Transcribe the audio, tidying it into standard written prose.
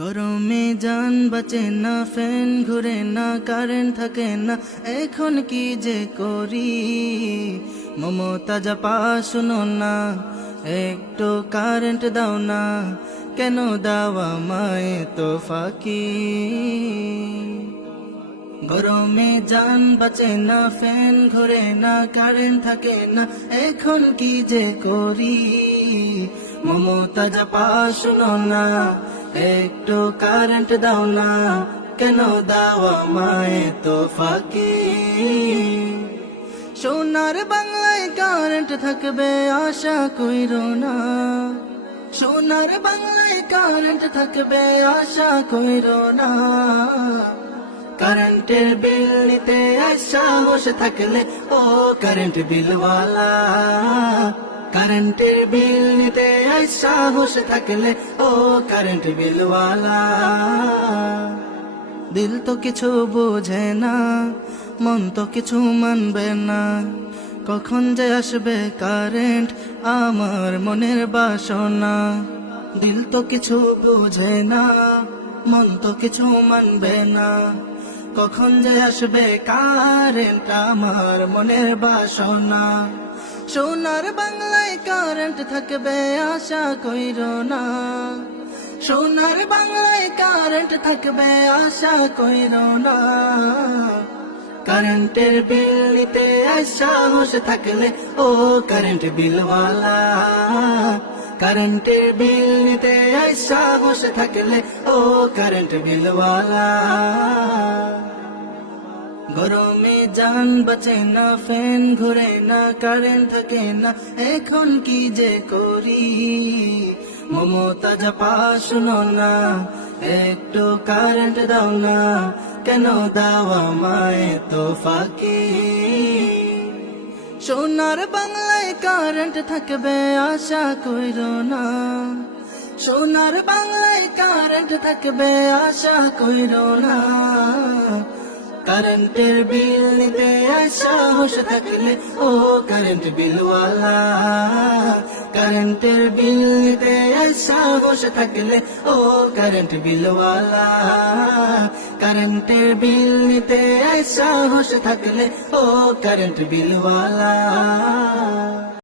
গরমে জান বাঁচে না, ফ্যান ঘুরে না, কারেন্ট থাকে না, এখন কি যে করি। মমতা জাপা শুনো না, একটু কারেন্ট দাও না, কেন দাও আমায় তো ফাঁকি। গরমে জান বাঁচে না, ফ্যান ঘুরে না, কারেন্ট থাকে না, এখন কি যে করি। মমতা জাপা শুনো না, একটু কারেন্ট দাও না, কেন দাও আমায় তো ফাঁকি। সোনার বাংলায় কারেন্ট থাকবে আশা কইরো না, সোনার বাংলায় কারেন্ট থাকবে আশা কইরো না। কারেন্টের বিল নিতে সাহস থাকলে ও কারেন্ট বিলওয়ালা, কারেন্টের বিল নিতে সাহস থাকলে ও কারেন্ট বিলওয়ালা। দিল তো কিছু বোঝে না, মন তো কিছু মানবে না, কখন যে আসবে কারেন্ট আমার মনের বাসনা। দিল তো কিছু বোঝে না, মন তো কিছু মানবে না, কখন যে আসবে কারেন্ট আমার মনের বাসনা। সোনার বাংলায় কারেন্ট থাকবে আশা কইরো না, সোনার বাংলায় কারেন্ট থাকবে আশা কইরো না। কারেন্টের বিল নিতে সাহস থাকলে ও কারেন্ট বিলওয়ালা, কারেন্টের বিল নিতে সাহস থাকলে ও কারেন্ট বিলওয়ালা। গরমে জান বাঁচে না, ফ্যান ঘুরে না, কারেন্ট থাকে না, এখন কি যে করি। মমতা জাপা শুনো না, একটু কারেন্ট দাও না, কেন দাও আমায় তো ফাঁকি। সোনার বাংলায় কারেন্ট থাকবে আশা কইরো না, সোনার বাংলায় কারেন্ট থাকবে আশা কইরো না। কারেন্টের বিল নিতে সাহস থাকলে ও কারেন্ট বিলওয়ালা, কারেন্টের বিল নিতে সাহস থাকলে ও কারেন্ট বিলওয়ালা, কারেন্টের বিল নিতে সাহস থাকলে ও কারেন্ট বিলওয়ালা।